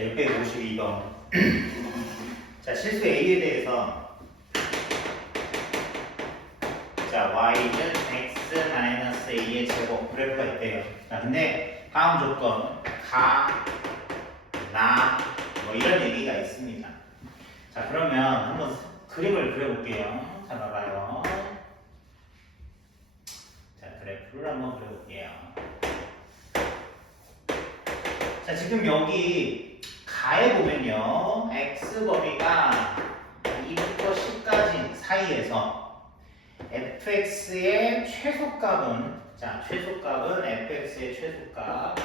자, 652번. 자, 실수 A에 대해서 자, y는 x-a의 제곱 그래프가 있대요. 자, 근데 다음 조건 가, 나, 뭐 이런 얘기가 있습니다. 자, 그러면 한번 그림을 그려볼게요. 자, 봐봐요. 자, 그래프를 한번 그려볼게요. 자, 지금 여기 가에 보면요. x 범위가 2부터 10까지 사이에서 fx의 최소값은 자, 최소값은 fx의 최소값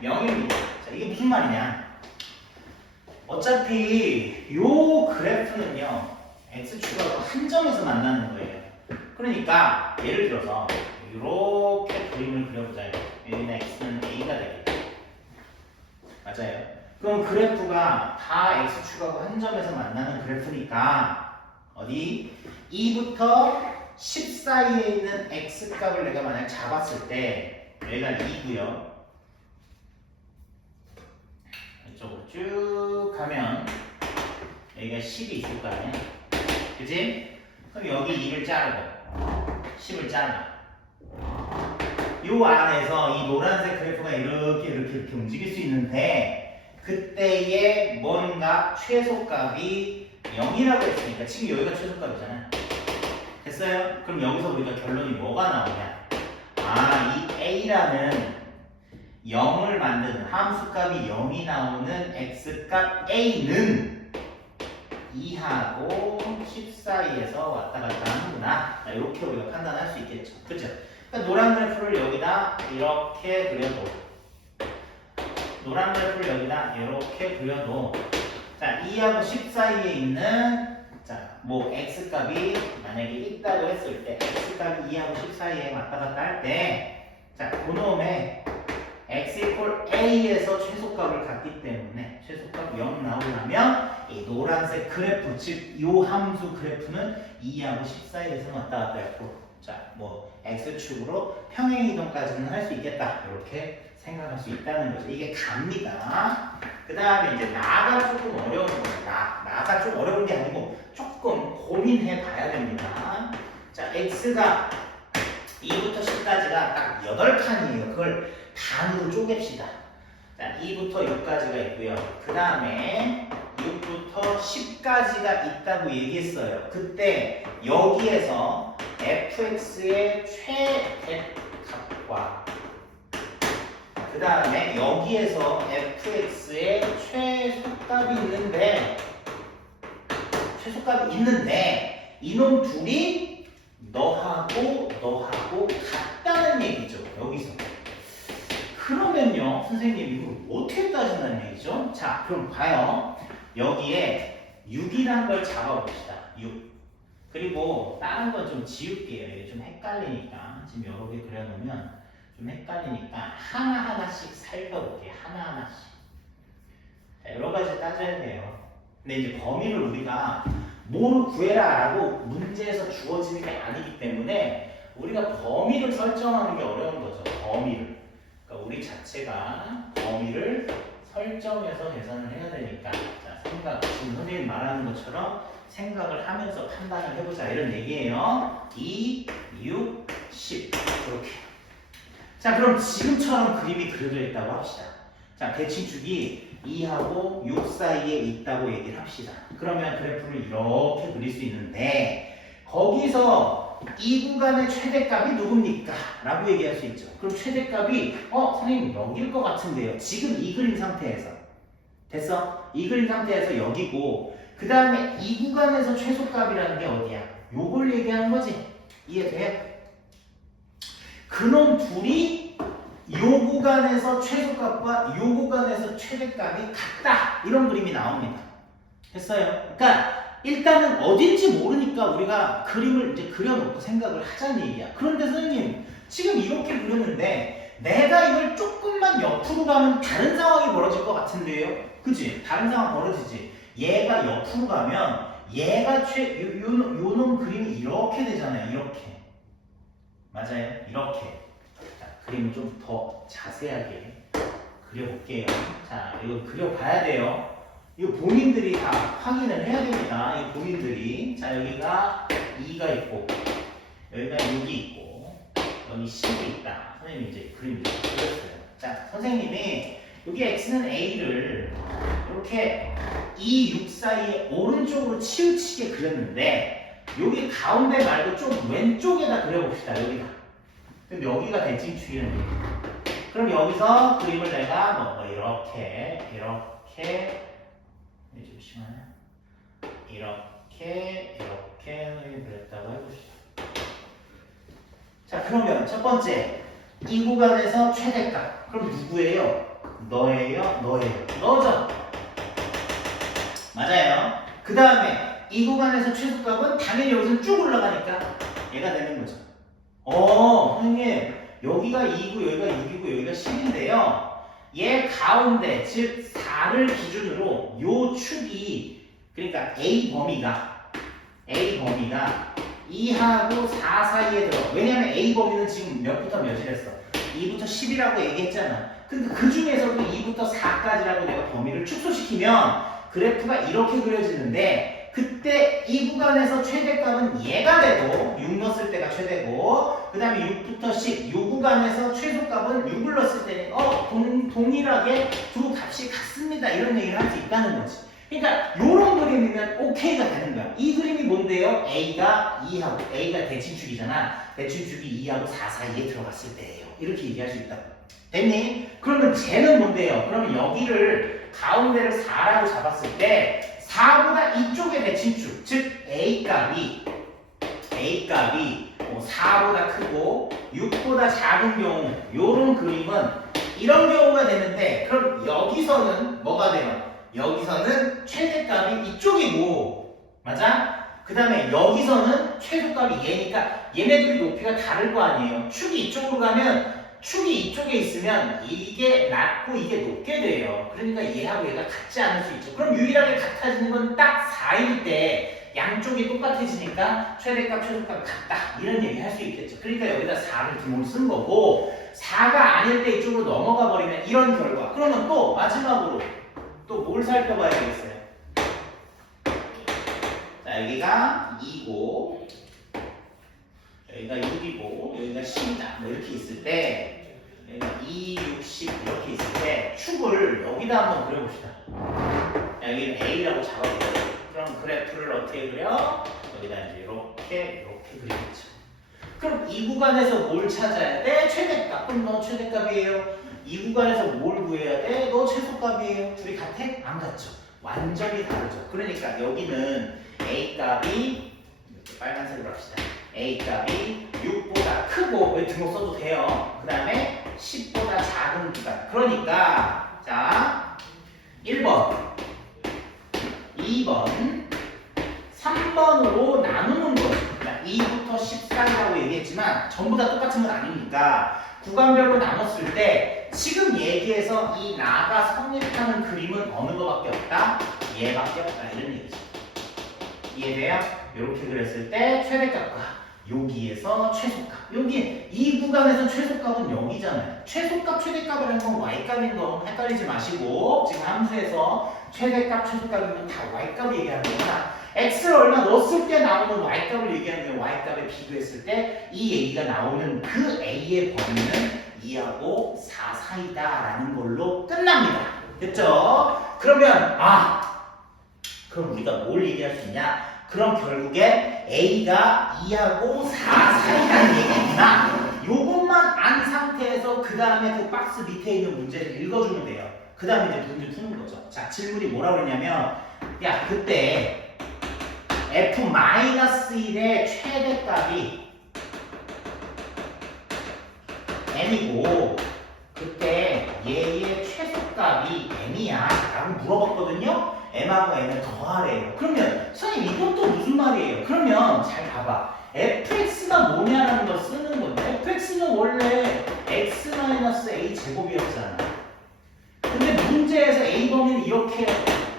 (0입니다) 자, 이게 무슨 말이냐? 어차피 요 그래프는요. x축하고 한 점에서 만나는 거예요. 그러니까 예를 들어서 이렇게 그림을 그려보자요. 여기는 x는 a가 되겠죠. 맞아요. 그럼 그래프가 다 x축하고 한 점에서 만나는 그래프니까 어디 2부터 10 사이에 있는 x값을 내가 만약 잡았을 때 여기가 2고요. 이쪽으로 쭉 가면 여기가 10이 있을 거 아니야? 그지? 그럼 여기 2를 자르고 10을 잘라. 요 안에서 이 노란색 그래프가 이렇게 움직일 수 있는데 그때의 뭔가 최소값이 0이라고 했으니까 지금 여기가 최소값이잖아. 됐어요? 그럼 여기서 우리가 결론이 뭐가 나오냐? 아, 이 a라는 0을 만드는 함수값이 0이 나오는 x값 a는 2하고 10 사이에서 왔다 갔다 하는구나. 자, 이렇게 우리가 판단할 수 있겠죠. 그죠? 그러니까 노란 그래프를 여기다 이렇게 그려도 노란 그래프를 여기다 이렇게 그려도 자, 2하고 10 사이에 있는 자, 뭐 x값이 만약에 있다고 했을 때 x값이 2하고 10 사이에 왔다 갔다 할 때 자, 그놈의 x equal a에서 최소값을 갖기 때문에 최소값 0 나오려면 이 노란색 그래프 즉 이 함수 그래프는 2하고 10 사이에서 왔다 갔다 했고 자, 뭐 x축으로 평행이동까지는 할 수 있겠다 이렇게 생각할 수 있다는 거죠. 이게 갑니다. 그 다음에 이제 나가 조금 어려운 겁니다. 나가 좀 어려운 게 아니고 조금 고민해 봐야 됩니다. 자, x가 2부터 10까지가 딱 8칸이에요. 그걸 반으로 쪼갭시다. 자, 2부터 6까지가 있고요. 그 다음에 6부터 10까지가 있다고 얘기했어요. 그때 여기에서 fx의 최대값과 그 다음에 여기에서 fx의 최소값이 있는데 이놈 둘이 너하고 같다는 얘기죠. 여기서. 그러면요, 선생님 이거 어떻게 따진다는 얘기죠? 자, 그럼 봐요. 여기에 6이란 걸 잡아봅시다. 6. 그리고 다른 건 좀 지울게요. 이게 좀 헷갈리니까. 지금 여러 개 그려놓으면 좀 헷갈리니까 하나하나씩 살펴볼게요. 하나하나씩. 자, 여러 가지 따져야 돼요. 근데 이제 범위를 우리가 뭐를 구해라라고 문제에서 주어지는 게 아니기 때문에 우리가 범위를 설정하는 게 어려운 거죠. 범위를. 그러니까 우리 자체가 범위를 설정해서 계산을 해야 되니까 자, 지금 선생님 말하는 것처럼 생각을 하면서 판단을 해보자 이런 얘기예요. 2, 6, 10 이렇게. 자, 그럼 지금처럼 그림이 그려져 있다고 합시다. 자, 대칭축이 2하고 6 사이에 있다고 얘기를 합시다. 그러면 그래프를 이렇게 그릴 수 있는데 거기서 이 구간의 최대값이 누굽니까? 라고 얘기할 수 있죠. 그럼 최대값이 선생님 여기일 것 같은데요. 지금 이 그림 상태에서 됐어? 이 그림 상태에서 여기고 그 다음에 이 구간에서 최소값이라는 게 어디야? 요걸 얘기하는 거지. 이해돼? 그놈 둘이 요 구간에서 최소값과 요 구간에서 최대값이 같다. 이런 그림이 나옵니다. 됐어요? 그러니까 일단은 어딘지 모르니까 우리가 그림을 이제 그려놓고 생각을 하자는 얘기야. 그런데 선생님 지금 이렇게 그렸는데 내가 이걸 조금만 옆으로 가면 다른 상황이 벌어질 것 같은데요? 그치? 다른 상황 벌어지지. 얘가 옆으로 가면 얘가 요놈 그림이 이렇게 되잖아요. 이렇게. 맞아요? 이렇게. 자, 그림을 좀 더 자세하게 그려볼게요. 자, 이거 그려봐야 돼요. 이거 본인들이 다 확인을 해야 됩니다. 이 본인들이. 자, 여기가 2가 있고, 여기가 6이 있고, 여기 10이 있다. 선생님이 이제 그림을 그렸어요. 자, 선생님이 여기 x는 a를 이렇게 2, 6 사이에 오른쪽으로 치우치게 그렸는데, 여기 가운데 말고 좀 왼쪽에다 그려봅시다. 여기다. 그럼 여기가 대칭축이라는 얘기예요. 그럼 여기서 그림을 내가 뭐 이렇게 잠시만요. 이렇게 그렸다고 해봅시다. 자, 그러면 첫 번째 이 구간에서 최대값. 그럼 누구예요? 너예요? 너죠? 맞아요. 그 다음에 이 구간에서 최소값은 당연히 여기서 쭉 올라가니까 얘가 되는 거죠. 선생님 여기가 2고 여기가 6이고 여기가 10인데요. 얘 가운데 즉 4를 기준으로 요 축이 그러니까 A 범위가 2하고 4 사이에 들어. 왜냐면 A 범위는 지금 몇부터 몇이랬어? 2부터 10이라고 얘기했잖아. 근데 그 중에서도 2부터 4까지라고 내가 범위를 축소시키면 그래프가 이렇게 그려지는데 그때 이 구간에서 최대값은 얘가 되고 6 넣었을 때가 최대고 그 다음에 6부터 10 이 구간에서 최소값은 6을 넣었을 때는 동일하게 두 값이 같습니다. 이런 얘기를 할 수 있다는 거지. 그러니까 이런 그림이면 오케이가 되는 거야. 이 그림이 뭔데요? A가 2하고 A가 대칭축이잖아. 대칭축이 2하고 4 사이에 들어갔을 때예요. 이렇게 얘기할 수 있다. 됐니? 그러면 쟤는 뭔데요? 그러면 여기를 가운데를 4라고 잡았을 때 4보다 이쪽의 대칭축, 즉 A값이 4보다 크고 6보다 작은 경우 이런 그림은 이런 경우가 되는데 그럼 여기서는 뭐가 돼요? 여기서는 최대값이 이쪽이고 맞아? 그 다음에 여기서는 최소값이 얘니까 얘네들이 높이가 다를 거 아니에요. 축이 이쪽으로 가면 축이 이쪽에 있으면 이게 낮고 이게 높게 돼요. 그러니까 얘하고 얘가 같지 않을 수 있죠. 그럼 유일하게 같아지는 건 딱 4일 때 양쪽이 똑같아지니까 최대값, 최소값 같다. 이런 얘기 할 수 있겠죠. 그러니까 여기다 4를 기본으로 쓴 거고 4가 아닐 때 이쪽으로 넘어가 버리면 이런 결과. 그러면 또 마지막으로 또 뭘 살펴봐야 되겠어요? 자, 여기가 2고 여기가 6이고 여기가 10이다. 뭐 이렇게 있을 때 여기가 2, 6, 10 이렇게 있을 때 축을 여기다 한번 그려봅시다. 여기는 A라고 잡아볼게요. 그럼 그래프를 어떻게 그려? 여기다 이제 이렇게 그리겠죠. 그럼 이 구간에서 뭘 찾아야 돼? 최대값. 그럼 너 최대값이에요. 이 구간에서 뭘 구해야 돼? 너 최소값이에요. 둘이 같아? 안 같죠. 완전히 다르죠. 그러니까 여기는 A값이 이렇게 빨간색으로 합시다. A값이 6보다 크고 왜 등호 써도 돼요. 그 다음에 10보다 작은 구간. 그러니까 자 1번 2번 3번으로 나누는 거죠. 2부터 10 사이라고 얘기했지만 전부 다 똑같은 건 아니니까 구간별로 나눴을 때 지금 얘기해서 이 나가 성립하는 그림은 어느 거밖에 없다? 얘밖에 없다. 이런 얘기죠. 이해돼요? 이렇게 그렸을 때 최대값과 여기에서 최소값. 여기 이 구간에서 최소값은 0이잖아요. 최소값, 최대값이라는 건 y값인 거 헷갈리지 마시고 지금 함수에서 최대값, 최소값이면 다 y값 얘기하는 거구나. x를 얼마 넣었을 때 나오는 y값을 얘기하는 게 y값에 비교했을 때 이 얘기가 나오는 그 a의 범위는 2하고 4 사이다라는 걸로 끝납니다. 됐죠? 그러면 그럼 우리가 뭘 얘기할 수 있냐? 그럼 결국에 A가 2하고 4 사이라는 얘기구나. 요것만 안 상태에서 그 다음에 그 박스 밑에 있는 문제를 읽어주면 돼요. 그 다음에 이제 문제 푸는 거죠. 자, 질문이 뭐라고 그러냐면 야, 그때 F-1의 최대값이 M이고 그때 얘의 최소값이 M이야 라고 물어봤거든요. M하고 N을 더하래요. 그러면 선생님 이것도 무슨 말이에요? 그러면 잘 봐봐. fx가 뭐냐라는 걸 쓰는 건데 fx는 원래 x-a 제곱이었잖아. 근데 문제에서 a 범위는 이렇게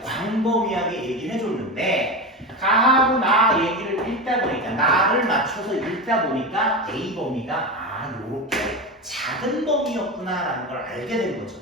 광범위하게 얘기를 해줬는데 가하고 나 얘기를 읽다 보니까 나를 맞춰서 읽다 보니까 a 범위가 요렇게 작은 범위였구나라는 걸 알게 된 거죠.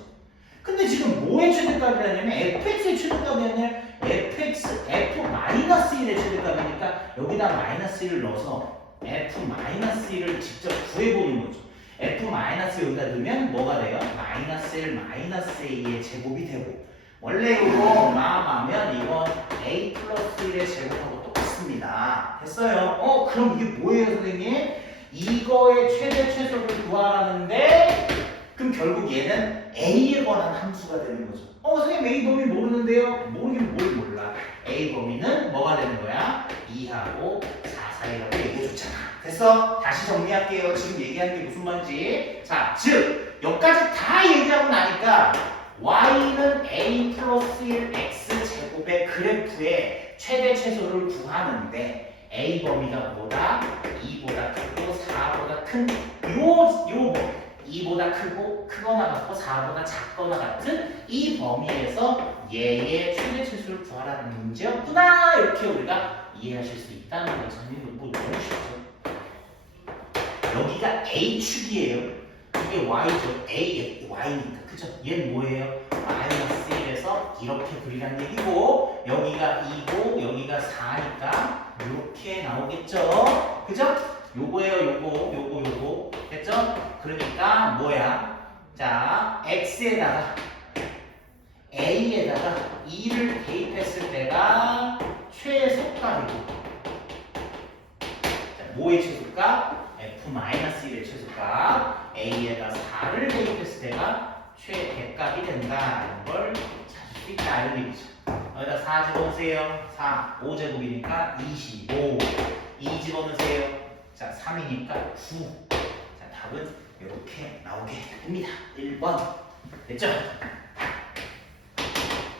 근데 지금 뭐의 최대값이라냐면 fx의 최대값이 아니라 f-1의 최대값이니까 여기다 마이너스 1을 넣어서 f-1을 직접 구해보는 거죠. f- 여기다 넣으면 뭐가 돼요? 마이너스 1 마이너스 a의 제곱이 되고 원래 이거 마음하면 이건 a 플러스 1의 제곱하고 똑같습니다. 됐어요? 그럼 이게 뭐예요 선생님? 이거의 최대 최소를 구하라는데 그럼 결국 얘는 a에 관한 함수가 되는 거죠. 선생님 a 범위 모르는데요? 모르긴 뭘 몰라. a 범위는 뭐가 되는 거야? 2하고 4 사이라고 얘기해줬잖아. 됐어? 다시 정리할게요. 지금 얘기한 게 무슨 말인지. 자, 즉 여기까지 다 얘기하고 나니까 y는 a 플러스 1 x 제곱의 그래프의 최대 최소를 구하는데 a 범위가 뭐다? 2보다 크고 4보다 큰 요 2보다 크거나 같고 4보다 작거나 같은 이 범위에서 얘의 최대 최소를 구하라는 문제였구나 이렇게 우리가 이해하실 수 있다는 거죠. 뭐 너무 쉽죠. 여기가 A축이에요. 이게 Y죠. Y니까. 그죠? 얘는 뭐예요? 마이너스 1에서 이렇게 그리란 얘기고 여기가 2고 여기가 4니까 이렇게 나오겠죠? 그죠? 요거예요. 요거. 됐죠? 그러니까 뭐야? 자, X에다가 A에다가 2를 대입했을 때가 최소값이고 뭐의 최소값? f-1의 최소값 a에다 4를 대입했을 때가 최대값이 된다는 걸 찾을 수 있다 이런 얘기죠. 여기다 4 집어넣으세요. 4, 5제곱이니까 25 2 집어넣으세요. 자, 3이니까 9 자, 답은 이렇게 나오게 됩니다. 1번 됐죠?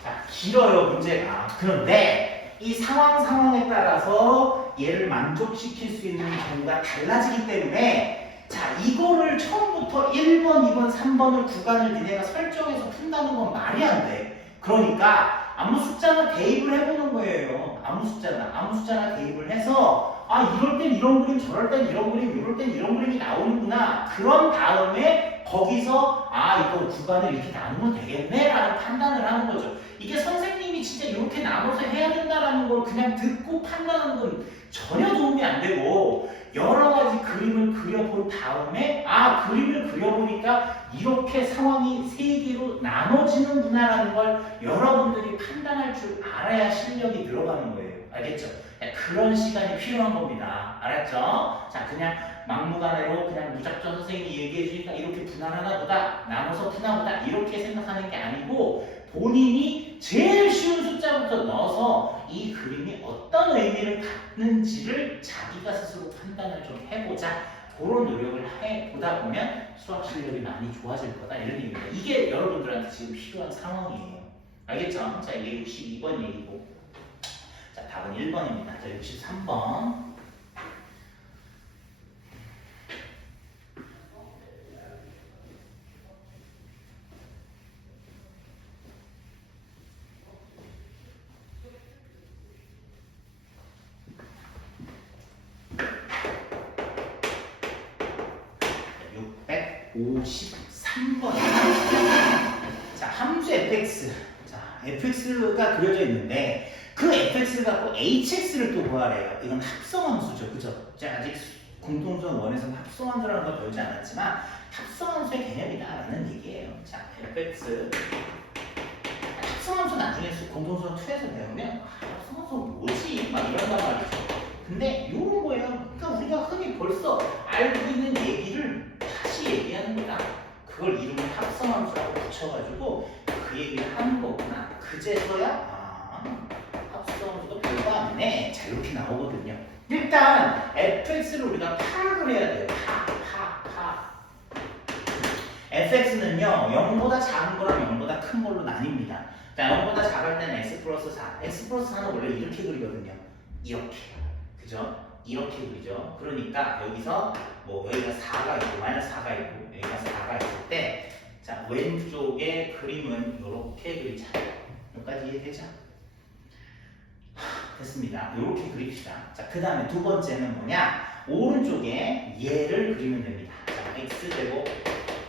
자, 길어요 문제가. 그런데 이 상황에 따라서 얘를 만족시킬 수 있는 경우가 달라지기 때문에 자 이거를 처음부터 1번, 2번, 3번을 구간을 니네가 설정해서 푼다는 건 말이 안 돼. 그러니까 아무 숫자나 대입을 해보는 거예요. 아무 숫자나 대입을 해서 이럴 땐 이런 그림, 저럴 땐 이런 그림, 이럴 땐 이런 그림이 나오는구나. 그런 다음에 거기서 이거 구간을 이렇게 나누면 되겠네 라는 판단을 하는 거죠. 이게 선생님이 진짜 이렇게 나눠서 해야 된다라는 걸 그냥 듣고 판단하는 건 전혀 도움이 안 되고 여러 가지 그림을 그려본 다음에 그림을 그려보니까 이렇게 상황이 세 개로 나눠지는구나라는 걸 여러분들이 판단할 줄 알아야 실력이 늘어가는 거예요. 알겠죠? 그런 시간이 필요한 겁니다. 알았죠? 자, 그냥 막무가내로 그냥 무작정 선생님이 얘기해 주니까 이렇게 분할하나 보다 나눠서 푸나 보다 이렇게 생각하는 게 아니고 본인이 제일 쉬운 숫자부터 넣어서 이 그림이 어떤 의미를 갖는지를 자기가 스스로 판단을 좀 해보자. 그런 노력을 해보다 보면 수학 실력이 많이 좋아질 거다. 이런 얘기입니다. 이게 여러분들한테 지금 필요한 상황이에요. 알겠죠? 자, 이게 62번 얘기고. 자, 답은 1번입니다. 자, 63번. 자, 함수 fx. 자, fx가 그려져 있는데 그 fx를 갖고 hx를 또 구하래요. 이건 합성함수죠. 그죠? 제가 아직 공통수학 1에서는 합성함수라는 걸 배우지 않았지만 합성함수의 개념이다라는 얘기예요. 자, fx. 합성함수 나중에 공통수학 2에서 배우면 합성함수 뭐지? 막 이런단 말이죠. 근데 요런 거예요. 그러니까 우리가 흔히 벌써 알고 있는 얘기를 다시 얘기하는 거다. 그걸 이름을 합성함수라고 붙여가지고 그 얘기를 하는 거구나. 그제서야 합성함수도 별거 아니네. 자, 이렇게 나오거든요. 일단 fx를 우리가 파악을 해야 돼요. fx는요 0보다 작은 거랑 0보다 큰 걸로 나뉩니다. 자, 0보다 작을 때는 x 플러스 4. x 플러스 4는 원래 이렇게 그리거든요. 이렇게. 그죠? 이렇게 그리죠. 그러니까 여기서 여기가 4가 있고 마이너스 4가 있고 여기가 4가 있을 때 자, 왼쪽의 그림은 이렇게 그리잖아요. 여기까지 이해되죠? 됐습니다. 이렇게 그립시다. 자, 그 다음에 두 번째는 뭐냐? 오른쪽에 얘를 그리면 됩니다. 자, x제곱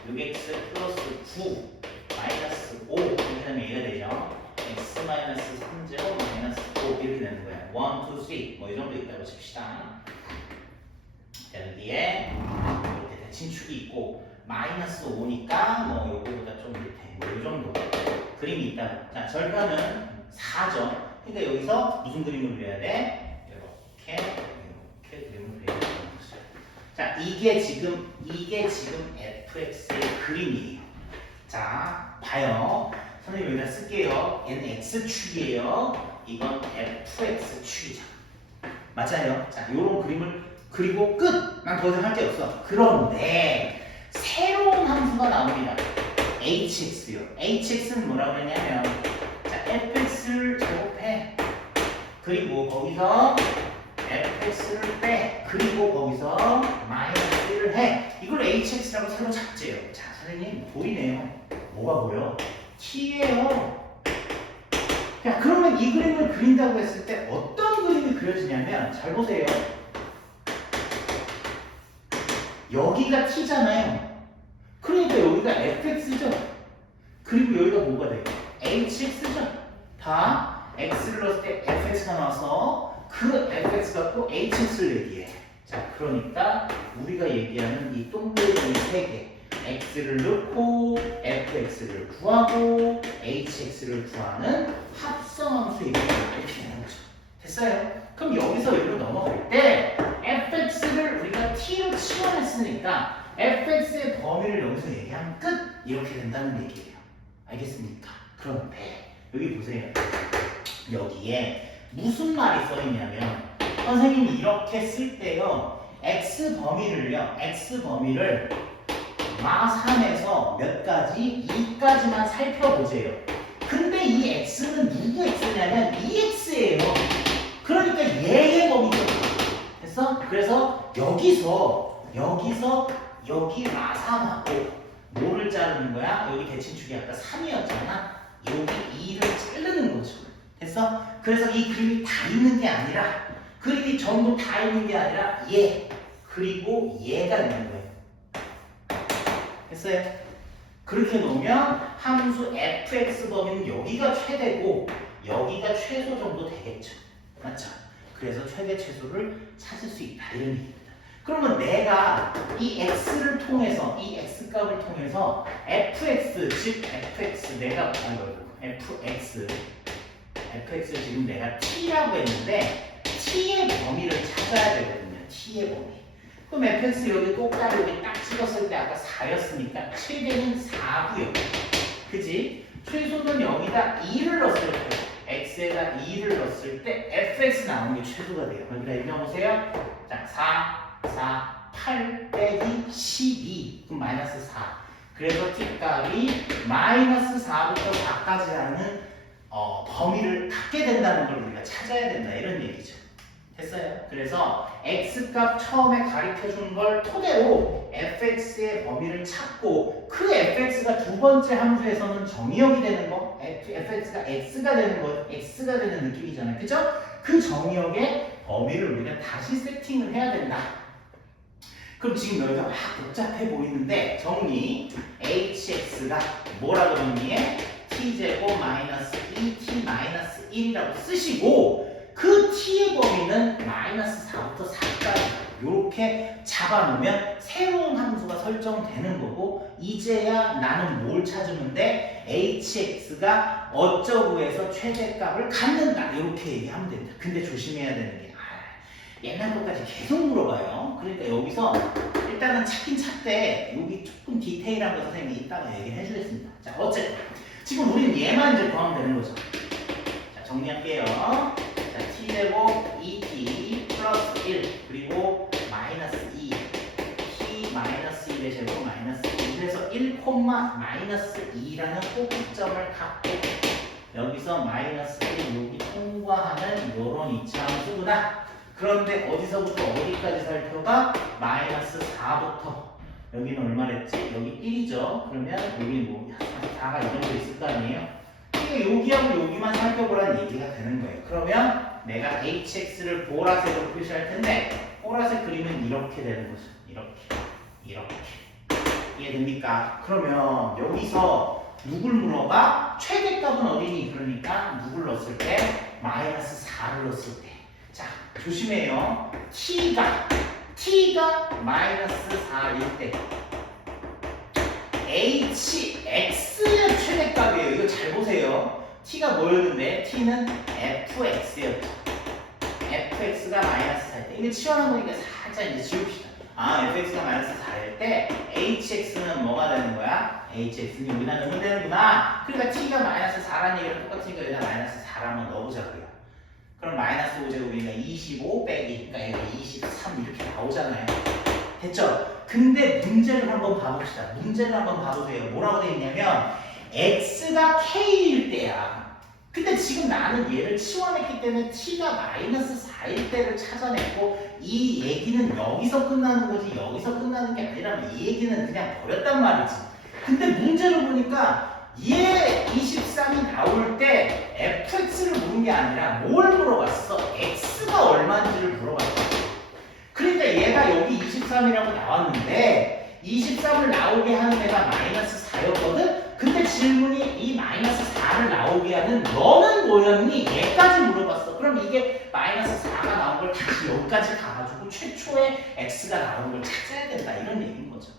6x 플러스 9 마이너스 5 이렇게 하면 얘가 되죠. x 마이너스 3제곱 마이너스 5 이렇게 되는 거예요. 1, 2, 3 뭐 이 정도 있다고 칩시다. 자, 여기에 이렇게 대칭축이 있고 마이너스 5니까 뭐 요거보다 좀 밑에 뭐 이 정도 그림이 있다. 자, 절반은 4죠. 그러니까 여기서 무슨 그림을 그려야 돼? 이렇게 그림을 그려야 되는 거죠. 자, 이게 지금 fx의 그림이에요. 자, 봐요. 선생님 여기다 쓸게요. 얘는 x축이에요. 이건 fx축이죠. 맞아요. 자, 요런 그림을 그리고 끝! 난 더 이상 할 게 없어. 그런데 새로운 함수가 나옵니다. hx요. hx는 뭐라고 그랬냐면 자, fx를 제곱해. 그리고 거기서 fx를 빼. 그리고 거기서 마이너스 1을 해. 이걸 hx라고 새로 잡재요. 자, 선생님 보이네요. 뭐가 보여? t예요. 자, 그러면 이 그림을 그린다고 했을 때 어떤 그림이 그려지냐면 잘 보세요. 여기가 t잖아요. 그러니까 여기가 fx죠. 그리고 여기가 뭐가 돼요? hx죠. 다 x를 넣었을 때 fx가 나와서 그 fx 갖고 hx를 얘기해. 자, 그러니까 우리가 얘기하는 이 동그라미 3개 x를 넣고 fx를 구하고 hx를 구하는 합성함수 얘기가 이렇게 되는 거죠. 됐어요? 그럼 여기서 여기로 넘어갈 때 fx를 우리가 t로 치환했으니까 fx의 범위를 여기서 얘기하면 끝! 이렇게 된다는 얘기예요. 알겠습니까? 그런데 여기 보세요. 여기에 무슨 말이 써있냐면 선생님이 이렇게 쓸 때요 x 범위를 마3에서 몇 가지? 2까지만 살펴보세요. 근데 이 x는 누구 x냐면 이 x예요. 그러니까 얘의 범위죠. 됐어? 그래서 여기서 여기 마3하고 뭐를 자르는 거야? 여기 대칭축이 아까 3이었잖아. 여기 2를 자르는 거죠. 됐어? 그래서 이 그림이 다 있는 게 아니라 그림이 전부 다 있는 게 아니라 얘 그리고 얘가 있는 거예요. 됐어요? 그렇게 놓으면 함수 fx 범위는 여기가 최대고 여기가 최소 정도 되겠죠. 맞죠? 그래서 최대 최소를 찾을 수 있다 이런 얘기입니다. 그러면 내가 이 x를 통해서 이 x 값을 통해서 fx 즉 fx 내가 fx 지금 내가 t라고 했는데 t의 범위를 찾아야 되거든요. t의 범위. 그럼 fx 여기 똑같이 여기 딱 찍었을 때 아까 4였으니까 최대는 4고요. 그지? 최소는 여기다 2를 넣었을 때 x에다 2를 넣었을 때 fx 나오는 게 최소가 돼요. 여기다 읽어보세요. 자, 8 빼기 12 그럼 마이너스 4. 그래서 t값이 마이너스 4부터 4까지라는 범위를 갖게 된다는 걸 우리가 찾아야 된다 이런 얘기죠. 됐어요? 그래서 x값 처음에 가르쳐준 걸 토대로 fx의 범위를 찾고 그 fx가 두 번째 함수에서는 정의역이 되는 거 fx가 x가 되는 거 x가 되는 느낌이잖아요. 그죠? 그 정의역의 범위를 우리가 다시 세팅을 해야 된다. 그럼 지금 여기가 막 복잡해 보이는데 정리 hx가 뭐라고 정리해? t제곱 마이너스 2t 마이너스 1이라고 쓰시고 그 t의 범위는 마이너스 4부터 4까지 이렇게 잡아놓으면 새로운 함수가 설정되는 거고 이제야 나는 뭘 찾으면 돼? hx가 어쩌고 해서 최대값을 갖는다 이렇게 얘기하면 됩니다. 근데 조심해야 되는 게 옛날 것까지 계속 물어봐요. 그러니까 여기서 일단은 찾긴 찾되 여기 조금 디테일한 거 선생님이 이따가 얘기를 해주겠습니다. 자, 어쨌든 지금 우리는 얘만 이제 구하면 되는 거죠. 자, 정리할게요. 자, t제곱 2t 플러스 1 그리고 마이너스 2 t 마이너스 1의 제곱 마이너스 2 그래서 1, 마이너스 2라는 꼭지점을 갖고 여기서 마이너스 1 여기 통과하는 요런 이차함수구나. 그런데 어디서부터 어디까지 살펴봐? 마이너스 4부터 여기는 얼마랬지? 여기 1이죠. 그러면 여기 뭐 4가 이 정도 있을 거 아니에요? 이게 여기하고 여기만 살펴보라는 얘기가 되는 거예요. 그러면 내가 hx를 보라색으로 표시할 텐데 보라색 그림은 이렇게 되는 거죠. 이렇게 이해됩니까? 그러면 여기서 누굴 물어봐? 최대값은 어디니? 그러니까 누굴 넣었을 때? 마이너스 4를 넣었을 때. 자, 조심해요. T가 마이너스 4일 때 HX의 최대값이에요. 이거 잘 보세요. T가 뭐였는데? T는 FX였죠. FX가 마이너스 4일 때. 이거 치워놓은 거니까 살짝 이제 지웁시다. fx가 마이너스 4일 때 hx는 뭐가 되는 거야? hx는 여기다 넣으면 되는구나. 그러니까 t가 마이너스 4라는 얘기랑 똑같으니까 여기다 마이너스 4를 한번 넣어보자고요. 그럼 마이너스 5제곱이니까 25 빼기, 그러니까 여기 23 이렇게 나오잖아요. 됐죠? 근데 문제를 한번 봐봅시다. 문제를 한번 봐보세요. 뭐라고 돼 있냐면 x가 k일 때야. 근데 지금 나는 얘를 치워냈기 때문에 t가 마이너스 4일 때를 찾아냈고 이 얘기는 여기서 끝나는 거지 여기서 끝나는 게 아니라면 이 얘기는 그냥 버렸단 말이지. 근데 문제를 보니까 얘 23이 나올 때 fx를 물은 게 아니라 뭘 물어봤어? x가 얼마인지를 물어봤어. 그러니까 얘가 여기 23이라고 나왔는데 23을 나오게 하는 애가 마이너스 4였거든? 근데 질문이 이 마이너스 4를 나오게 하는 너는 뭐였니? 얘까지 물어봤어. 그럼 이게 마이너스 4가 나온 걸 다시 여기까지 가가지고 최초의 x가 나오는 걸 찾아야 된다. 이런 얘기인 거죠.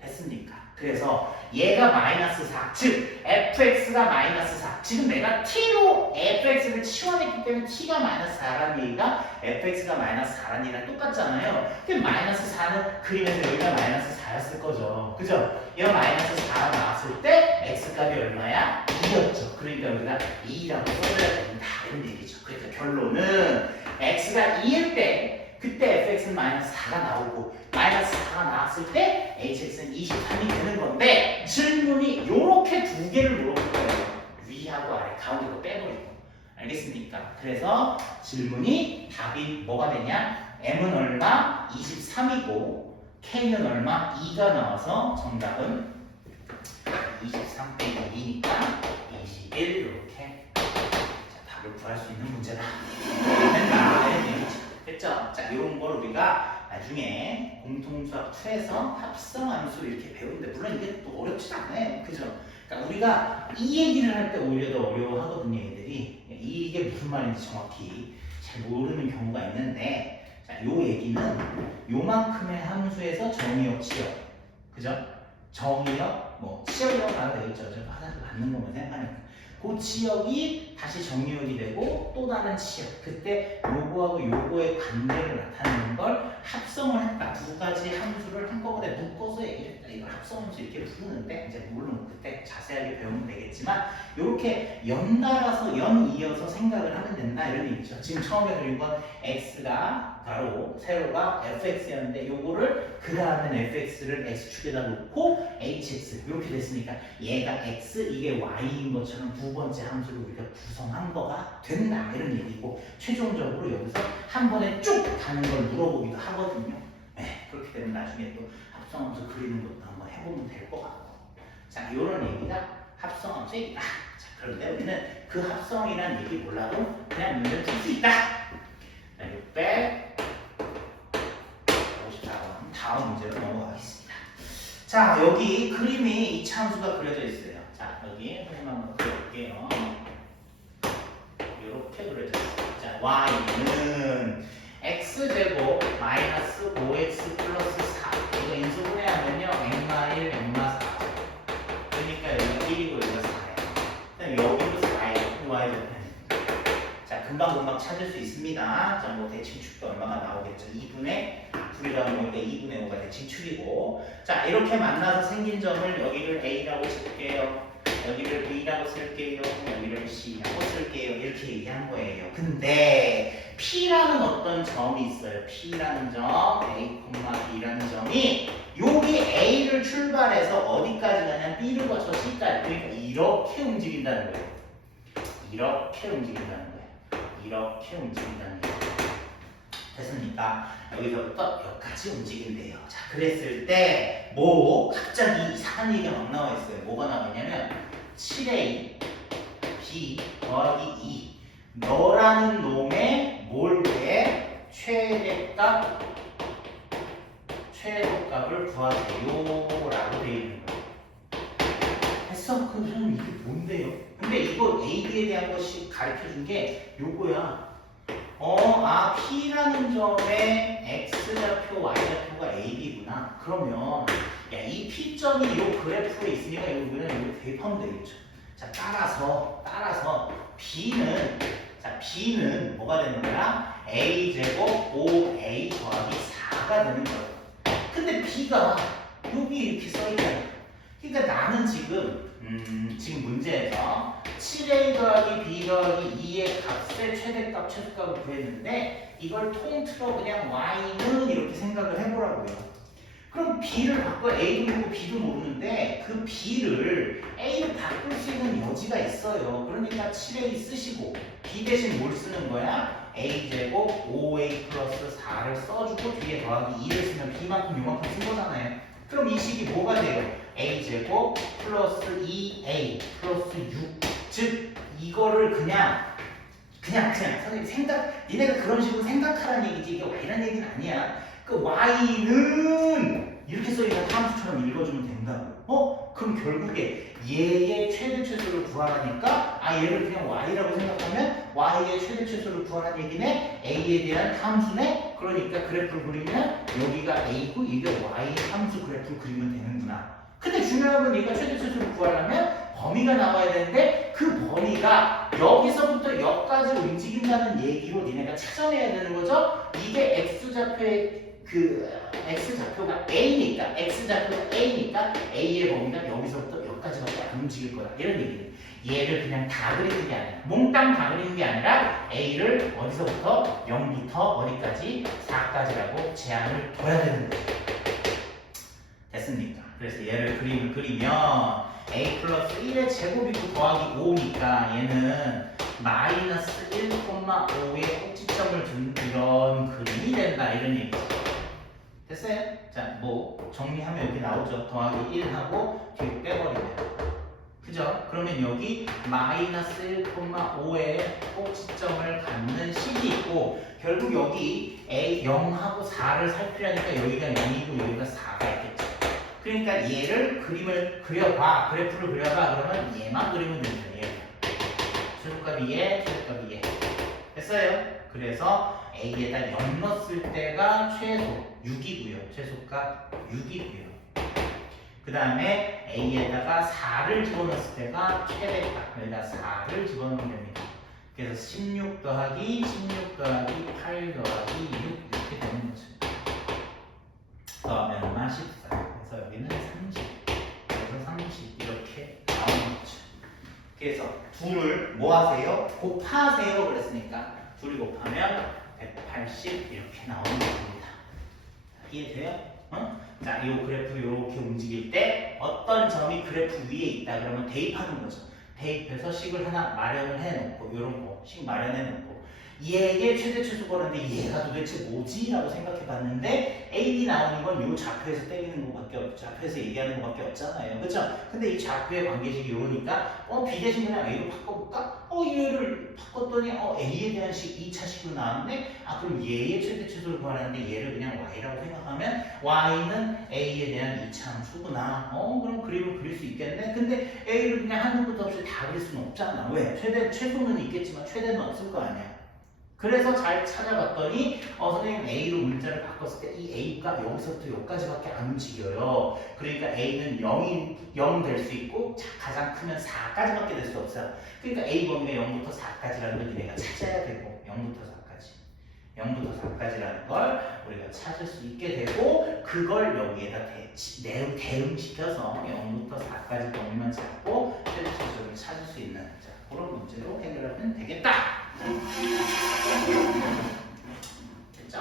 됐습니까? 그래서 얘가 마이너스 4, 즉 fx가 마이너스 4. 지금 내가 t로 fx를 치워냈기 때문에 t가 마이너스 4라는 얘기가 fx가 마이너스 4라는 얘기랑 똑같잖아요. 그럼 마이너스 4는 그림에서 여기가 마이너스 4였을 거죠. 그죠? 얘가 마이너스 4가 나왔을 때 x값이 얼마야? 2였죠. 그러니까 우리가 2라고 써줘야 된다. 이런 얘기죠. 그러니까 결론은 x가 2일 때 그때 fx는 마이너스 4가 나오고 마이너스 4가 나왔을 때 hx는 23이 되는 건데 질문이 요렇게 두 개를 물어볼 거예요. 위하고 아래 가운데로 빼버리고. 알겠습니까? 그래서 질문이 답이 뭐가 되냐? m은 얼마? 23이고 k는 얼마? 2가 나와서 정답은 23 빼기 2니까 21 이렇게 답을 구할 수 있는 문제다. 된다. 이런 얘기죠. 됐죠? 자, 이런 걸 우리가 나중에 공통수학 2에서 합성함수 이렇게 배우는데 물론 이게 또 어렵지 않아요. 그죠? 그러니까 우리가 이 얘기를 할 때 오히려 더 어려워하거든요. 얘들이. 이게 무슨 말인지 정확히 잘 모르는 경우가 있는데 자, 요 얘기는 요만큼의 함수에서 정의역, 치역. 그죠? 정의역, 뭐 치역이라고 봐도 되겠죠. 어차피 하나도 맞는 것만 생각하니까. 그 치역이 다시 정의역이 되고 또 다른 치역. 그때 요거하고 요거의 관계를 나타내는 걸 합성을 했다. 두 가지 함수를 한꺼번에 묶어서 얘기를 했다. 이걸 합성함수 이렇게 부르는데 이제 물론 그때 자세하게 배우면 되겠지만 이렇게 연달아서 연이어서 생각을 하면 된다. 이런 얘기죠. 지금 처음에 그린 건 x가 바로 세로가 fx였는데 요거를 그 다음엔 fx를 x축에다 놓고 hx 이렇게 됐으니까 얘가 x 이게 y인 것처럼 두 번째 함수를 우리가 구성한 거가 된다 이런 얘기고 최종적으로 여기서 한 번에 쭉 가는 걸 물어보기도 하거든요. 네, 그렇게 되면 나중에 또 합성함수 그리는 것도 한번 해보면 될 것 같고 자 이런 얘기가 합성함수 얘기다. 자 그런데 우리는 그 합성이란 얘기 몰라도 그냥 문제를 풀 수 있다. 자, 654번 다음 문제로 넘어가겠습니다. 자 여기 그림이 이차 함수가 그려져 있어요. 자 여기 선생님 한번 그려볼게요. 이렇게 그려져 있어요. 자 y는 x제곱 마이너스 5x 플러스 4 이거 인수분해하면요 엑마 1, 엑마 4 그러니까 여기가 1이고 여기가 4예요. 그다음 여기도 4예요. y제곱 자 금방금방 찾을 수 있습니다. 자 뭐 대칭축도 얼마가 나오겠죠. 2분의 2이라고 보니까 2분의 5가 대칭축이고 자 이렇게 만나서 생긴 점을 여기를 a라고 칠게요. 여기를 b라고 쓸게요. 여기를 c라고 쓸게요. 이렇게 얘기한 거예요. 근데 p라는 어떤 점이 있어요. p라는 점, a, b라는 점이 여기 a를 출발해서 어디까지 가냐면 b를 거쳐 c까지 그러니까 이렇게 움직인다는 거예요. 이렇게 움직인다는 거예요. 이렇게 움직인다는 거예요. 됐습니까? 여기서부터 여기까지 움직인대요. 자, 그랬을 때 뭐 갑자기 이상한 얘기가 막 나와 있어요. 뭐가 나오냐면 7a b 더하기 2 너라는 놈의 뭘 돼? 최대값 최소값을 구하세요라고 되어 있는 거예요. 됐어? 그럼 선생님 이게 뭔데요? 근데 이거 A, B에 대한 것이 가르쳐준 게 요거야. P라는 점에 X좌표, Y좌표가 A, B구나. 그러면 야, 이 P점이 요 그래프에 있으니까 이거 그냥 대입하면 되겠죠. 자, 따라서 B는 뭐가 되는 거야? A제곱 5A 더하기 4가 되는 거야. 근데 B가 여기 이렇게 써있잖아. 그러니까 나는 지금 문제에서 7A 더하기 B 더하기 2의 값의 최대값, 최소값을 구했는데 이걸 통틀어 그냥 Y는 이렇게 생각을 해보라고요. 그럼 B를 바꿔 A도 모르고 B도 모르는데 그 B를 A로 바꿀 수 있는 여지가 있어요. 그러니까 7A 쓰시고 B 대신 뭘 쓰는 거야? A제곱 5A 플러스 4를 써주고 뒤에 더하기 2를 쓰면 B만큼 요만큼 쓴 거잖아요. 그럼 이 식이 뭐가 돼요? A제곱 플러스 2A 플러스 6. 즉 이거를 그냥 선생님 니네가 그런 식으로 생각하라는 얘기지 이게 Y라는 얘기는 아니야. 그 Y는 이렇게 써있는 함수처럼 읽어주면 된다고. 그럼 결국에 얘의 최대 최소를 구하라니까 얘를 그냥 Y라고 생각하면 Y의 최대 최소를 구하라는 얘기네. A에 대한 함수네. 그러니까 그래프를 그리면 여기가 A고 이게 Y 함수 그래프를 그리면 되는구나. 근데 중요한 건 얘가 최대 최소를 구하려면 범위가 나와야 되는데 그 범위가 여기서부터 여기까지 움직인다는 얘기로 니네가 찾아내야 되는 거죠. 이게 X좌표의 X좌표가 A니까 A의 범위가 여기서부터 여기까지밖에 안 움직일 거다. 이런 얘기예요. 얘를 그냥 다 그리는 게 아니라 몽땅 다 그리는 게 아니라 A를 어디서부터 0부터 어디까지 4까지라고 제한을 둬야 되는 거예요. 됐습니까? 그래서 얘를 그림을 그리면 A 플러스 1의 제곱이고 더하기 5니까 얘는 마이너스 1,5의 꼭지점을 둔 이런 그림이 된다. 이런 얘기죠. 됐어요? 자, 뭐 정리하면 여기 나오죠. 더하기 1하고 뒤 빼버리면. 그죠? 그러면 여기 마이너스 1,5의 꼭지점을 갖는 식이 있고 결국 여기 A 0하고 4를 살피려니까 여기가 0이고 여기가 4가 있겠죠. 그러니까 얘를 그림을 그려봐. 그래프를 그려봐. 그러면 얘만 그리면 됩니다. 얘. 최소값이 얘, 최소값이 얘. 됐어요? 그래서 A에다 0 넣었을 때가 최소 6이고요. 최소값 6이고요. 그 다음에 A에다가 4를 집어넣었을 때가 최대값. 여기다 4를 집어넣으면 됩니다. 그래서 16 더하기 8 더하기 6 이렇게 되는 거죠. 더하면 얼마? 14. 그래서 여기는 30. 그래서 30 이렇게 나오는 거죠. 그래서 둘을 뭐 하세요? 곱하세요. 그랬으니까 둘이 곱하면 180 이렇게 나오는 겁니다. 이해돼요? 자, 이 그래프 이렇게 움직일 때 어떤 점이 그래프 위에 있다 그러면 대입하는 거죠. 대입해서 식을 하나 마련을 해놓고 이런 거 식 마련해놓고 얘의 최대 최소 거는데 얘가 도대체 뭐지? 라고 생각해봤는데 A, B 나오는 건 이 좌표에서 때리는 것밖에 없죠. 좌표에서 얘기하는 것밖에 없잖아요. 그렇죠? 근데 이 좌표의 관계식이 이러니까 B 대신 그냥 A로 바꿔볼까? 얘를 바꿨더니 A에 대한 식 2차식으로 나왔는데 그럼 얘의 최대 최소를 구하라는데 얘를 그냥 Y라고 생각하면 Y는 A에 대한 2차 함수구나. 그럼 그림을 그릴 수 있겠네. 근데 A를 그냥 한눈부터 없이 다 그릴 수는 없잖아. 왜? 최소는 있겠지만 최대는 없을 거 아니야. 그래서 잘 찾아봤더니 선생님 A로 문자를 바꿨을 때 이 A가 여기서부터 여기까지밖에 안 움직여요. 그러니까 A는 0 될 수 있고 가장 크면 4까지밖에 될 수 없어요. 그러니까 A 범위가 0부터 4까지라는 걸 내가 찾아야 되고 0부터 4까지라는 걸 우리가 찾을 수 있게 되고 그걸 여기에다 대응시켜서 0부터 4까지 범위만 잡고 최대치수를 찾을 수 있는 그런 문제로 해결하면 되겠다. 됐죠?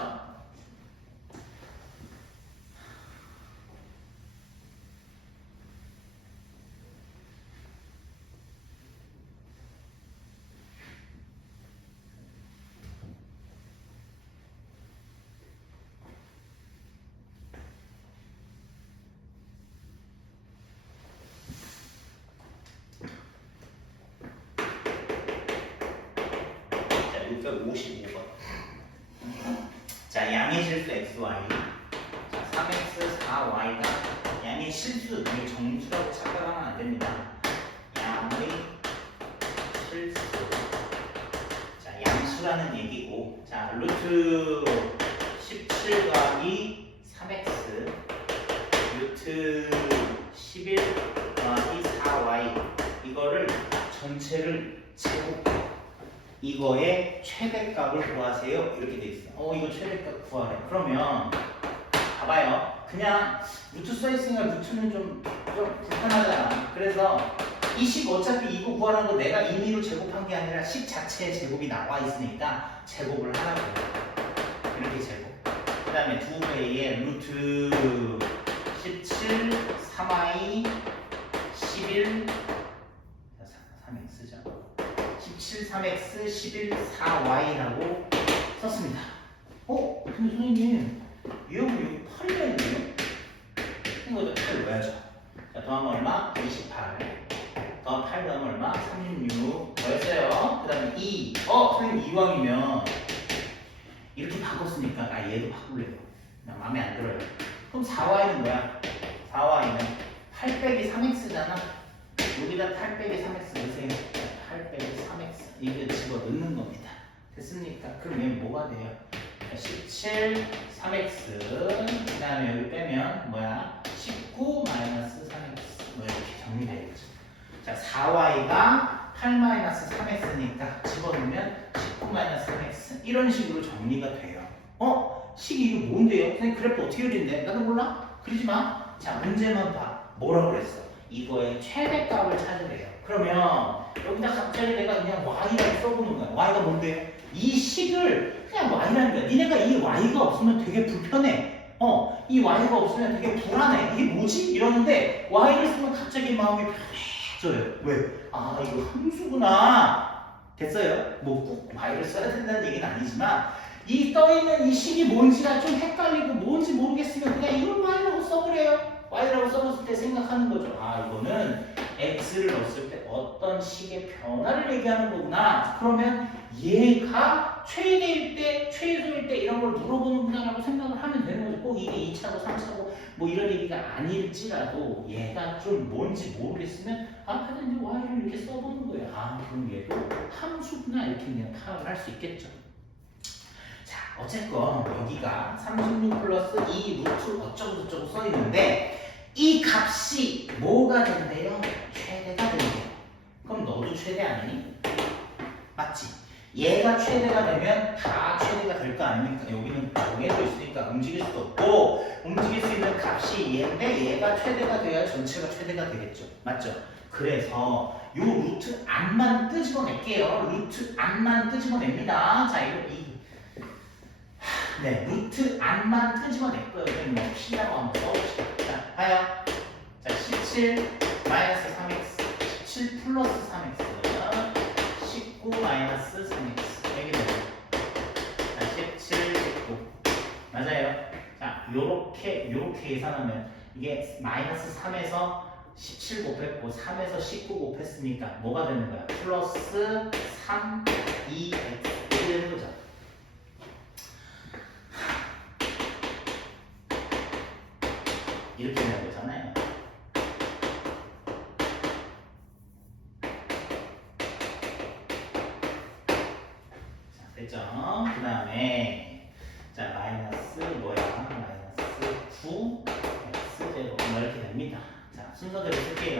자, 655번. 자, 양의 실수 xy. 자, 3x 4y가 양의 실수, 이게 정수라고 착각하면 안 됩니다. 양의 실수. 자, 양수라는 얘기고, 자, 루트 17 더하기 3x, 루트 11 더하기 4y, 이거를 전체를 제곱해. 이거의 최대값을 구하세요. 이렇게 돼 있어. 이거 최대값 구하래. 그러면 봐봐요. 그냥 루트 써있으니까 루트는 좀 불편하잖아. 그래서 이 식 어차피 이거 구하라는 거 내가 임의로 제곱한 게 아니라 식 자체의 제곱이 나와 있으니까 제곱을 하라고 해요. 이렇게 제곱. 그 다음에 2배의 루트 17, 3i, 11, 3x죠. 17, 3x, 11, 4y라고 썼습니다. 근데 선생님, 얘하고 여기 8이라 했네요? 이거 8 넣어야죠. 자, 더하면 얼마? 28. 더 8 더하면 얼마? 36. 더했어요. 그 다음에 2. 선생님 이왕이면 이렇게 바꿨으니까 나 얘도 바꿀래요. 나 마음에 안 들어요. 그럼 4y는 뭐야? 4y는 8 빼기 3x잖아. 여기다 8 빼기 3x 넣으세요. 8 빼기 3x. 이게 집어 넣는 겁니다. 됐습니까? 그럼 얘는 뭐가 돼요? 17, 3x. 그 다음에 여기 빼면 뭐야? 19 마이너스 3x. 뭐 이렇게 정리되겠죠. 자, 4y가 8 마이너스 3x니까 집어넣으면 19 마이너스 3x. 이런 식으로 정리가 돼요. 식이 이거 뭔데요? 선생님 그래프 어떻게 그리는데? 나도 몰라? 그리지 마. 자, 문제만 봐. 뭐라고 그랬어? 이거의 최대값을 찾으래요. 그러면 여기다 갑자기 내가 그냥 y라고 써보는 거야. y가 뭔데? 이 식을 그냥 y라는 거야. 니네가 이 y가 없으면 되게 불편해. 이 y가 없으면 되게 불안해. 이게 뭐지? 이러는데 y를 쓰면 갑자기 마음이 편해져요. 왜? 이거 함수구나. 됐어요? 뭐 꼭 y를 써야 된다는 얘기는 아니지만 이 떠있는 이 식이 뭔지가 좀 헷갈리고 뭔지 모르겠으면 그냥 이걸 y라고 써버려요. y라고 써봤을 때 생각하는 거죠. 이거는 x를 넣었을 때 어떤 식의 변화를 얘기하는 거구나. 그러면 얘가 최대일 때, 최소일 때 이런 걸 물어보는구나라고 생각을 하면 되는 거죠. 꼭 이게 2차고 3차고 뭐 이런 얘기가 아닐지라도 얘가 좀 뭔지 모르겠으면 하여튼 이제 y를 이렇게 써보는 거예요. 그럼 얘도 함수구나 이렇게 그냥 파악을 할 수 있겠죠. 자, 어쨌건 여기가 36 플러스 2 루트 어쩌고저쩌고 써 있는데 이 값이 뭐가 된대요? 최대가 된대요. 그럼 너도 최대 아니니? 맞지? 얘가 최대가 되면 다 최대가 될 거 아닙니까? 여기는 정해져 있으니까 움직일 수도 없고 움직일 수 있는 값이 얘인데 얘가 최대가 돼야 전체가 최대가 되겠죠. 맞죠? 그래서 요 루트 안만 끄집어낼게요. 루트 안만 끄집어냅니다. 자, 네, 루트 안만 끄집어낼 거예요. 그럼 뭐 P라고 한번 써봅시다. 자, 봐요. 자, 17 마이너스 3x, 17 플러스 3x, 19 마이너스 3x. 여기 뭐예요? 자, 17, 19. 맞아요. 자, 요렇게 계산하면 이게 마이너스 3에서 17 곱했고 3에서 19 곱했으니까 뭐가 되는 거야? 플러스 3, 2x. 이렇게 되는 거죠. 이렇게 되는 거잖아요. 자, 됐죠? 그 다음에 자, 마이너스 뭐야? 마이너스 9 x제곱 이렇게 됩니다. 자, 순서대로 쓸게요.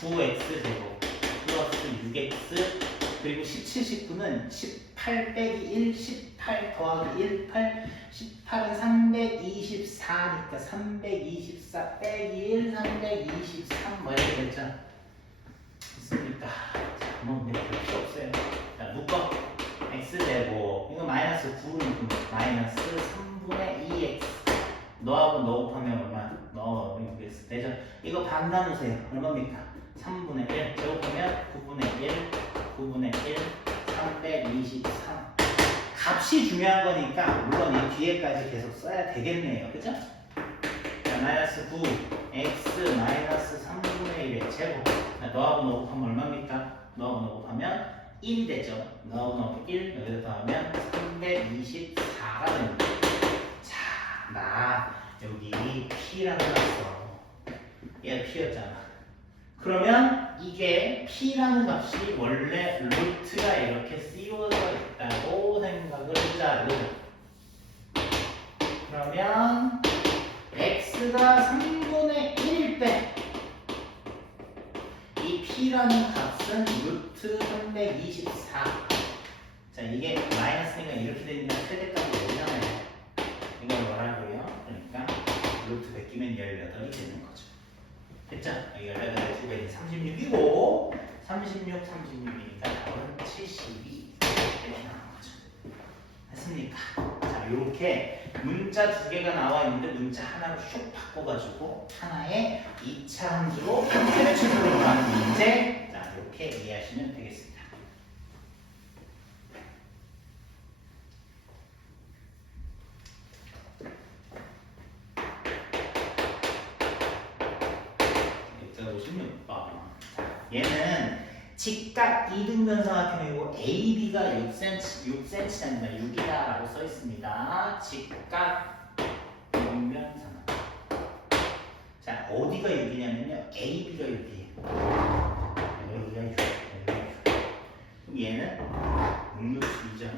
9x제곱 플러스 6x 그리고 17, 19는 18 빼기 1, 18 더하기 1, 8 18은 324니까 324 빼기 1, 323 뭐 이렇게 됐죠? 됐습니까? 자, 뭐 필요 없어요. 자, 묶어. x제곱 이거 마이너스 9는 마이너스 3분의 2x 너하고 너 곱하면 얼마? 너 이렇게 되죠? 이거 반 나누세요. 얼마입니까? 3분의 1 제곱하면 9분의 1 9분의 1 323 값이 중요한 거니까 물론 이 뒤에까지 계속 써야 되겠네요. 그죠? 자, 마이너스 9 x 마이너스 3분의 1의 제곱 너하고 너 곱하면 얼마입니까? 너하고 너 곱하면 1이 되죠. 너하고 너 곱하면 1 여기다 더하면 324가 됩니다. 자, 나 여기 P라고 했어. 얘가 P였잖아. 그러면 이게 P라는 값이 원래 루트가 이렇게 씌워져 있다고 생각을 하자. 그러면 x가 3분의 1일 때 이 P라는 값은 루트 324. 자, 이게 마이너스니까 이렇게 되니까 최대값이 오잖아요. 이걸 뭐라고요? 그러니까 루트 100끼면 18이 되는 거죠. 됐죠? 여기 18에 2배니 36이고 36, 36이니까 답은 72 이렇게 나온 거죠. 됐습니까? 자, 이렇게 문자 두 개가 나와 있는데 문자 하나로 슉 바꿔가지고 하나의 2차 함수로 최대치수로 구하는 문제. 자, 이렇게 이해하시면 되겠습니다. 여기가 56번. 얘는 직각 이등변삼각형이고 AB가 6cm입니다. 6이다라고 써 있습니다. 직각 이등변삼각형. 자, 어디가 6이냐면요. AB가 6이에요. 여기가 6. 그럼 얘는 662죠.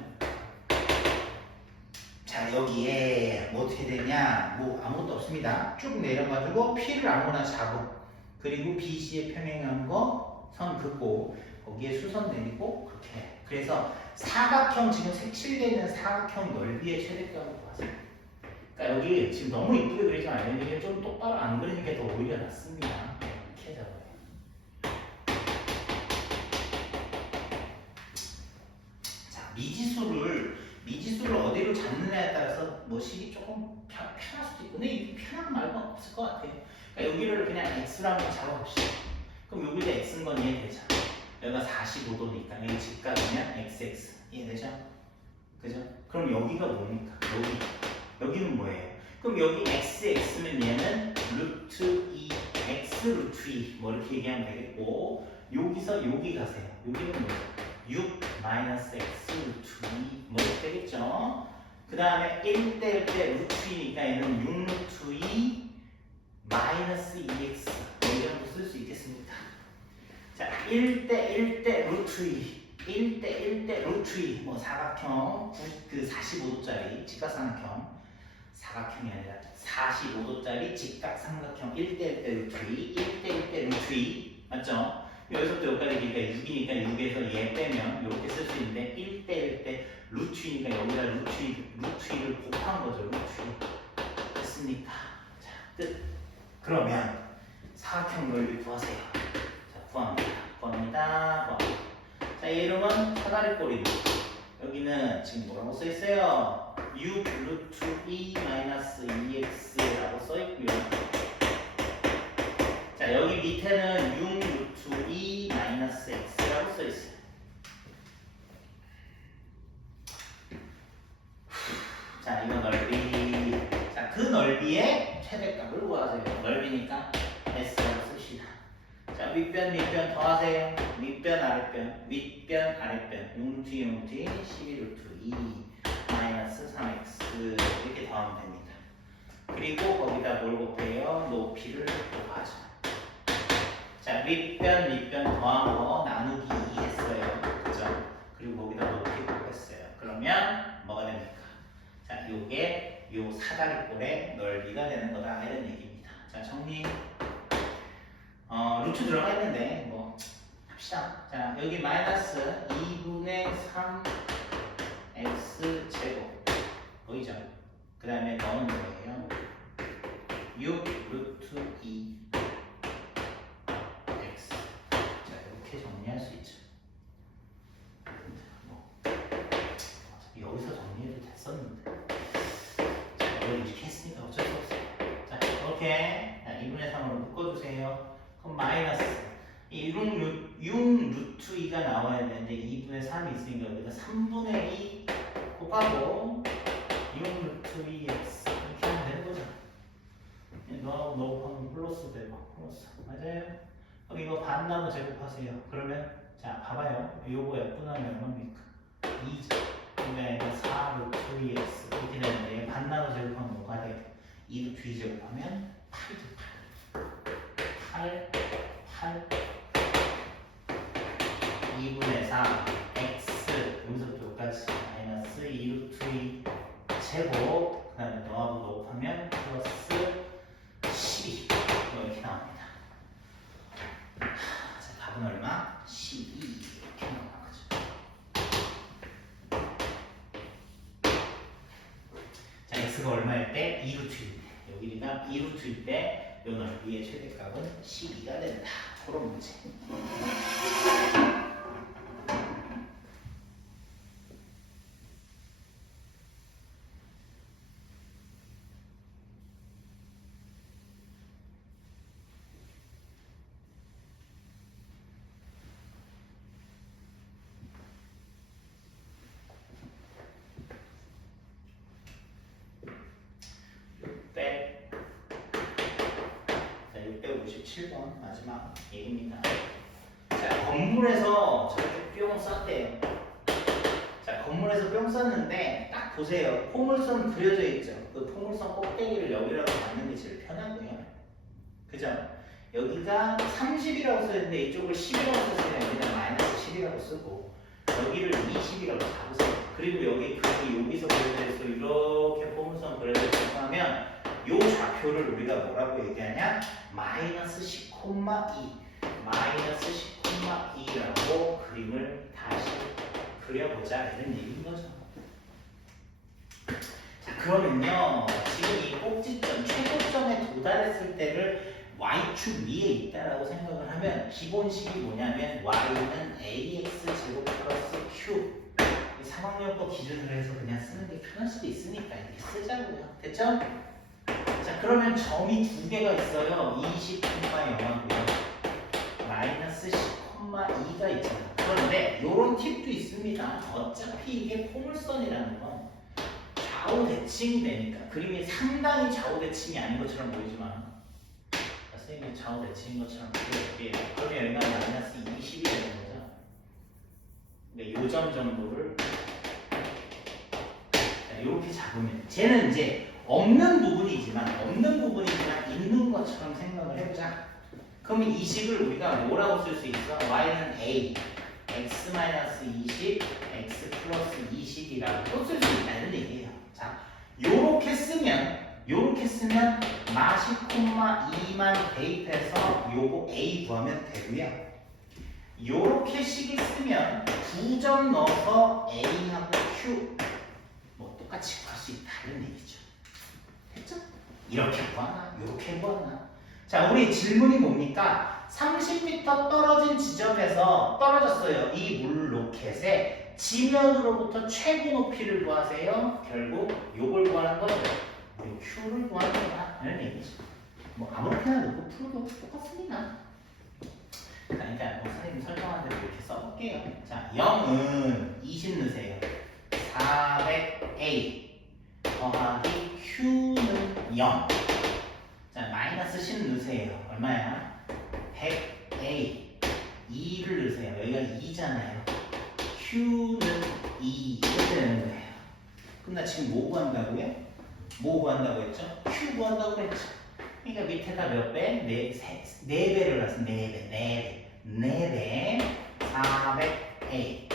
자, 여기에 뭐 어떻게 되냐? 뭐 아무것도 없습니다. 쭉 내려가지고 P를 아무거나 잡고 그리고 BC에 평행한 거 선 긋고 거기에 수선 내리고 그렇게 해. 그래서 사각형 지금 색칠되어 있는 사각형 넓이의 최대값을 구하세요. 그러니까 여기 지금 너무 이쁘게 그리지 말아요. 이게 좀 똑바로 안 그리는 게 더 오히려 낫습니다. 이렇게 잡아요. 자, 미지수를 어디로 잡느냐에 따라서 뭐 식이 조금 편할 수도 있고 근데 이게 편한 말은 없을 것 같아요. 그러니까 여기를 그냥 x로 한번 잡아봅시다. 그럼 여기도 x인 건 이해되죠? 여기가 45도니까 여기 직각이면 xx 이해되죠? 그죠? 그럼 여기가 뭡니까? 여기는 뭐예요? 그럼 여기 xx면 얘는 루트 2 x 루트 2 뭐 이렇게 얘기하면 되겠고 여기서 여기 가세요. 여기는 뭐죠? 6 마이너스 x 루트 2 뭐 이렇게 되겠죠? 그 다음에 1대 1대 루트 2니까 얘는 6 루트 2 마이너스 2x 뭐 이런 거 쓸 수 있겠습니까? 자, 1대 1대 루트 2 1대 1대 루트 2 뭐 사각형 그 45도짜리 직각삼각형 사각형이 아니라 45도짜리 직각삼각형 1대 1대 루트 2 1대 1대 루트 2 맞죠? 여기서부터 여기까지 그러니까 6이니까 6에서 얘 빼면 이렇게 쓸 수 있는데 1대 1대 루트 2니까 여기다 루트 2를 곱한 거죠. 루트 2 됐습니까? 자, 끝. 그러면 사각형 넓이 구하세요. 자, 구합니다. 자, 이 이름은 사다리꼴이고 여기는 지금 뭐라고 써 있어요? 6 루트 2 마이너스 2x라고 써 있고요. 자, 여기 밑에는 6 루트 2 마이너스 x라고 써 있어요. 자, 이거 넓이. 자, 그 넓이의 최대값을 구하세요. 넓이니까 s라고 씁시다. 자, 윗변 더하세요. 윗변 아랫변 6루트 2 6루트 12루트 2 마이너스 3x 이렇게 더하면 됩니다. 그리고 거기다 뭘 곱해요? 높이를 곱하죠. 자, 윗변 더한 거 나누기 2 했어요. 그죠? 그리고 거기다 높이 곱했어요. 그러면 뭐가 됩니까? 자, 요게 요 사다리꼴의 넓이가 되는 거다 이런 얘기입니다. 자, 정리. 루트 들어가 있는데 뭐 합시다. 자, 여기 마이너스 2분의 3 x 제곱 보이죠? 그 다음에 넣은 거예요. 6 루트 2 x. 자, 이렇게 정리할 수 있죠. 뭐 여기서 정리해도 됐었는데. 자, 이걸 이렇게 했으니까 어쩔 수 없어요. 자, 이렇게 2분의 3으로 묶어주세요. 그럼 마이너스 이 6 루트 2가 나와야 되는데 2분의 3이 있으니까 여기다 3분의 2 곱하고 6 루트 2x 이렇게 하면 되는 거죠. 너하고 너 곱하면 플러스 되고 플러스 맞아요? 그럼 이거 반 나눠 제곱하세요. 그러면 자 봐봐요. 요거 F는 얼마입니까? 2죠. 그러니까 4 루트 2x 이렇게 되는데 반 나눠 제곱하면 뭐가 돼요? 2루트 2 제곱하면 8이죠. 8, 8, 2분의 4 x 여기서부터 여기까지 마이너스 2루트 2 제곱 그 다음에 너하고 곱하면 플러스 12 이렇게 나옵니다. 자, 답은 얼마? 12 이렇게 나오는 거죠. 자, x가 얼마일 때? 2루트 1인데 여기가 2루트일 때 요 넓이의 최대값은 12가 된다. 그런 문제. 자, 657번 마지막 얘기입니다. 자, 건물에서 저렇게 뿅 쐈대요. 자, 건물에서 뿅 쐈는데 딱 보세요. 포물선 그려져 있죠. 그 포물선 꼭대기를 여기라고 잡는 게 제일 편하고요. 그죠? 여기가 30이라고 써있는데 이쪽을 10이라고 썼으면 여기다 마이너스 10이라고 쓰고 여기를 20이라고 잡으세요. 그리고 여기 여기서 그려져 있어 이렇게 포물선 그려져 있어 하면 요 좌표를 우리가 뭐라고 얘기하냐? 마이너스 10,2 마이너스 10,2라고 그림을 다시 그려보자 이런 얘기인 거죠. 자, 그러면요 지금 이 꼭지점 최고점에 도달했을 때를 y축 위에 있다라고 생각을 하면 기본식이 뭐냐면 y는 ax 제곱 플러스 q 3학년법 기준으로 해서 그냥 쓰는 게 편할 수도 있으니까 이렇게 쓰자고요. 됐죠? 자, 그러면 점이 두 개가 있어요. 20,0고요. 마이너스 10,2가 있잖아요. 그런데 이런 팁도 있습니다. 어차피 이게 포물선이라는 건 좌우 대칭이 되니까 그림이 상당히 좌우 대칭이 아닌 것처럼 보이지만 선생님이 좌우 대칭인 것처럼 보여줄게요. 그러면 여기가 마이너스 20이 되는 거죠. 근데 요 점 정도를 이렇게 잡으면 쟤는 이제 없는 부분이지만 있는 것처럼 생각을 해보자. 그러면 이 식을 우리가 뭐라고 쓸 수 있어? y는 a x-20 x 플러스 20이라고 쓸 수 있다 이런 얘기예요. 자, 요렇게 쓰면 마 10,2만 대입해서 요거 a 구하면 되고요. 요렇게 식을 쓰면 9점 넣어서 a하고 q 뭐 똑같이 구할 수 있다 이런 얘기죠. 됐죠? 이렇게 구하나 이렇게 구하나. 자, 우리 질문이 뭡니까? 30m 떨어진 지점에서 떨어졌어요. 이 물 로켓의 지면으로부터 최고 높이를 구하세요. 결국 요걸 구하는 거죠. 요 Q를 구하는 거다 이런 얘기죠. 뭐 아무렇게나 넣고 풀어도 똑같습니다. 그러니까 뭐 선생님 설정한 대로 이렇게 써볼게요. 자, 0은 20 넣으세요. 400A 더하기 Q는 0. 자, 마이너스 10 넣으세요. 얼마야? 100A 2를 넣으세요. 여기가 2잖아요. Q는 2 이렇게 되는 거예요. 그럼 나 지금 뭐 구한다고요? 뭐 구한다고 했죠? Q 구한다고 했죠. 그러니까 밑에다 몇 배? 4배를 놨어. 4배 400A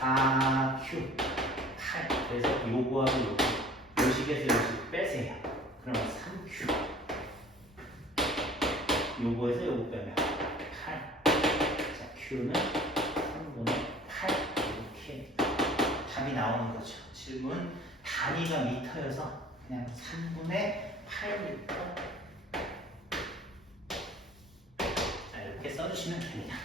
4Q 8. 그래서 요거하고 요 식에서 요식 빼세요. 그러면 3Q. 요거에서 요거 빼면 8. 자, Q는 3분의 8. 이렇게 답이 나오는 거죠. 질문 단위가 미터여서 그냥 3분의 8m. 자, 이렇게 써주시면 됩니다.